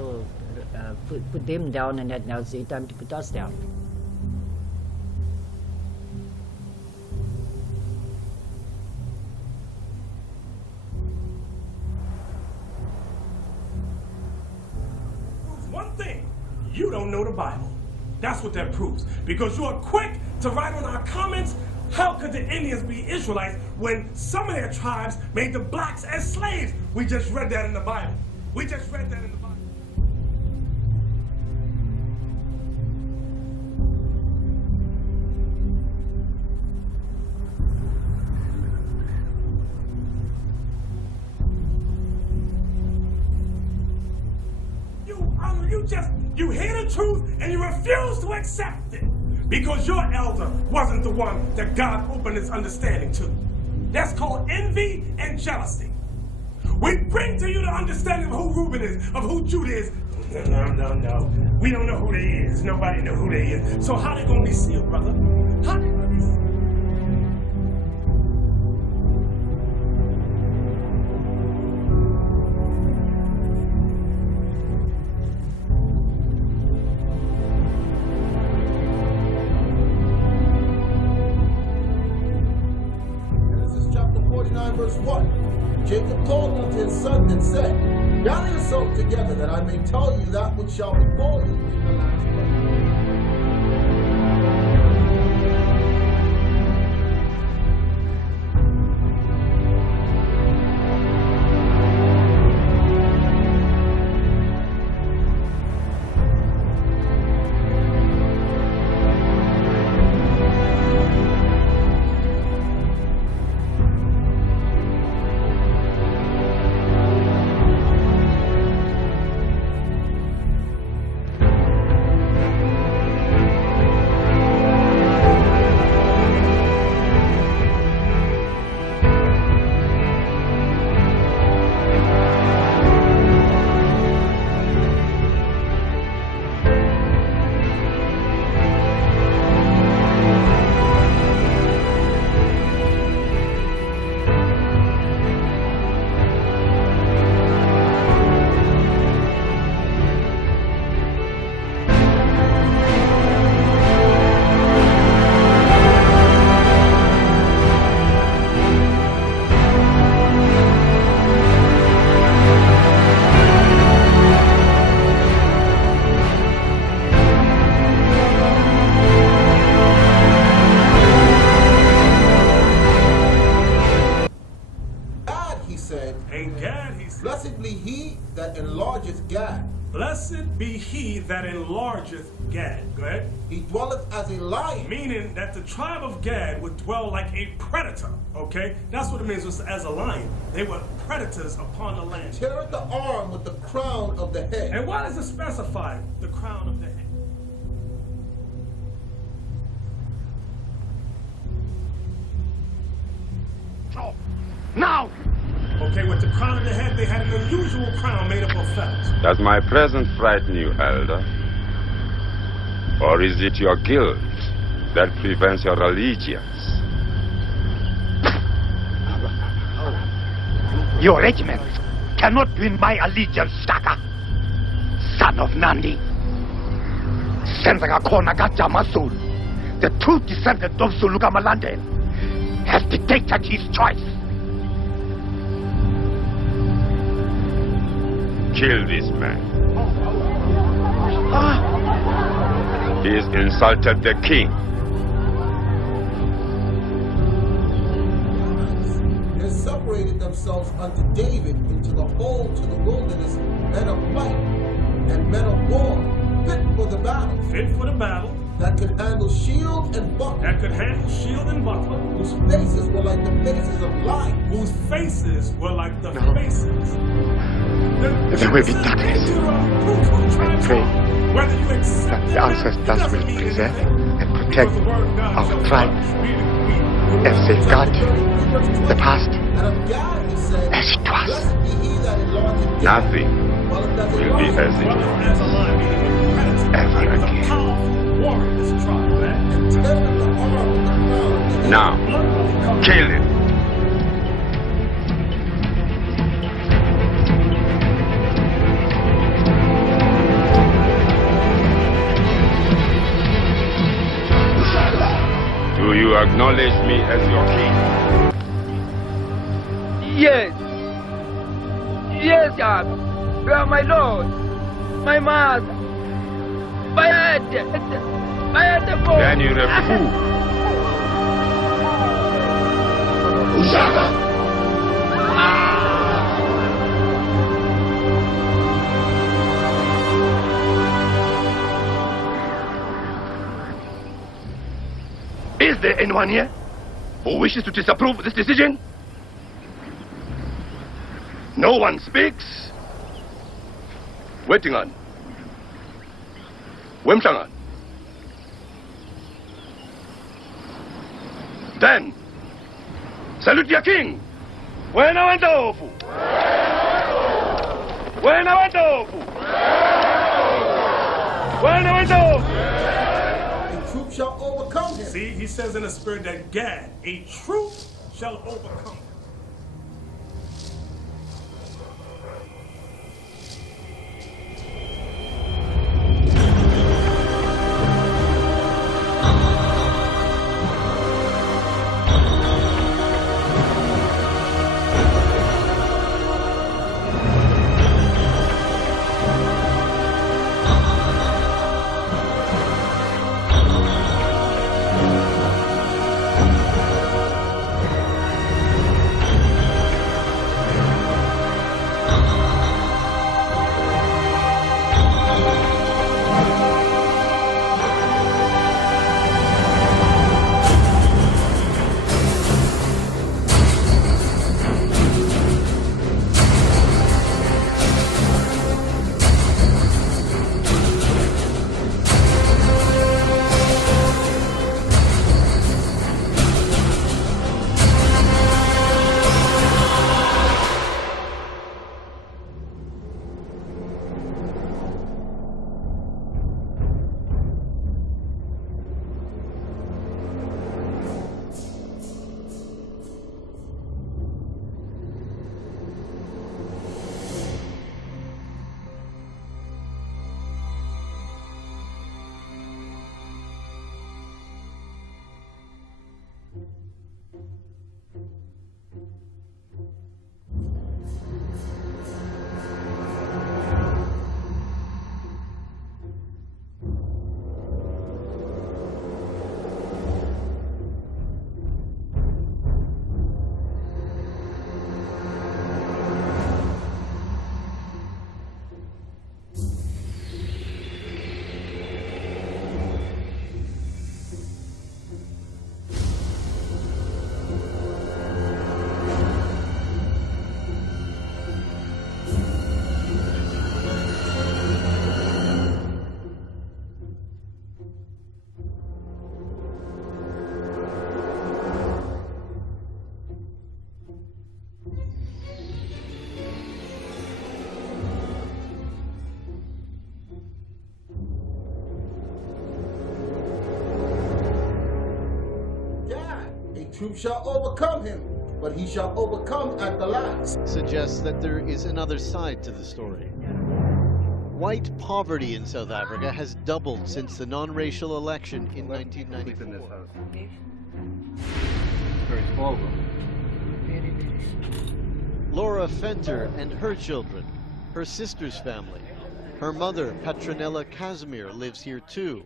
people put them down, and that now it's their time to put us down. One thing, you don't know the Bible. That's what that proves. Because you are quick to write on our comments, how could the Indians be Israelites when some of their tribes made the blacks as slaves? We just read that in the Bible. We just read that in the Bible. You hear the truth and you refuse to accept it because your elder wasn't the one that God opened his understanding to. That's called envy and jealousy. We bring to you the understanding of who Reuben is, of who Judah is. No. We don't know who they is. Nobody know who they is. So how they gonna be sealed, brother? How they gonna be sealed? Verse 1, Jacob called unto his sons and said, gather yourselves together, that I may tell you that which shall befall you in the last days. Blessed be he that enlargeth Gad. Blessed be he that enlargeth Gad. Go ahead. He dwelleth as a lion. Meaning that the tribe of Gad would dwell like a predator. Okay? That's what it means as a lion. They were predators upon the land. Teareth the arm with the crown of the head. And why does it specify the crown of the head? So, now! Okay, with the crown of the head, they had an unusual crown made up of feathers. Does my presence frighten you, Elder? Or is it your guilt that prevents your allegiance? Your regiment cannot win my allegiance, Staka. Son of Nandi. Senzagakona Masul, the true descendant of Zulugamalande, has dictated his choice. Kill this man. He has insulted the king. They separated themselves unto David into the whole to the wilderness, men of might and men of war, fit for the battle. Fit for the battle. That could handle shield and buckler. That could handle shield and buckler. Whose faces were like the faces of lions. Whose faces were like the faces. There will be darkness. I pray that the ancestors will preserve and protect our tribe and safeguard the past as it was. Nothing will be as it was ever again. Now, kill him. you acknowledge me as your king? Yes. Yes, yah-ab. You are my lord, my master. Bayitouel. Then you refuse. Is there anyone here who wishes to disapprove this decision? No one speaks. Waiting on. Wemshangan. Then, salute your king. Wena wandofu. Wena wandofu. Wena wandofu. A troop shall overcome him. See, he says in the spirit that Gad, a troop shall overcome him. Troop shall overcome him, but he shall overcome at the last. Suggests that there is another side to the story. White poverty in South Africa has doubled since the non-racial election in 1994. Very small room. Laura Fenter and her children, her sister's family, her mother, Petronella Casimir, lives here too,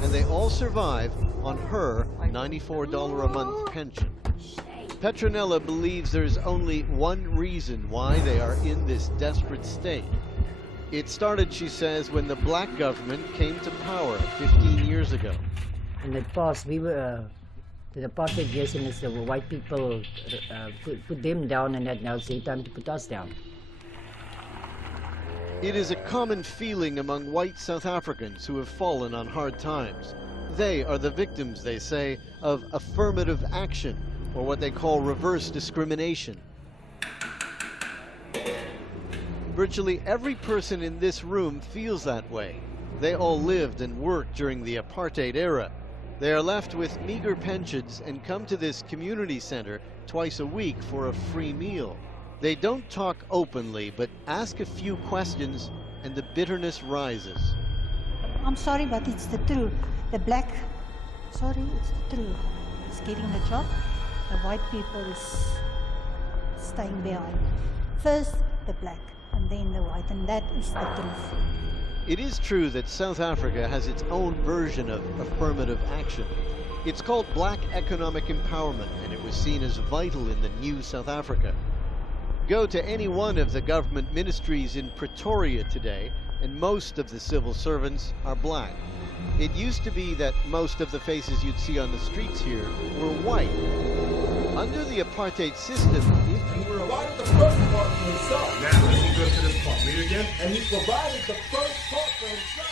and they all survive on her $94 a month pension. Petronella believes there's only one reason why they are in this desperate state. It started, she says, when the black government came to power 15 years ago. In the past, we were, the apartheid years, and the white people put them down, and that now it's time to put us down. It is a common feeling among white South Africans who have fallen on hard times. They are the victims, they say, of affirmative action, or what they call reverse discrimination. Virtually every person in this room feels that way. They all lived and worked during the apartheid era. They are left with meager pensions and come to this community center twice a week for a free meal. They don't talk openly, but ask a few questions and the bitterness rises. I'm sorry, but it's the truth. The black, sorry, it's the truth. is getting the job, the white people is staying behind. First the black and then the white, and that is the truth. It is true that South Africa has its own version of affirmative action. It's called Black Economic Empowerment, and it was seen as vital in the new South Africa. Go to any one of the government ministries in Pretoria today, and most of the civil servants are black. It used to be that most of the faces you'd see on the streets here were white. Under the apartheid system, And he provided the first part for himself. Now, let me go to this part. Read it again. And he provided the first part for himself.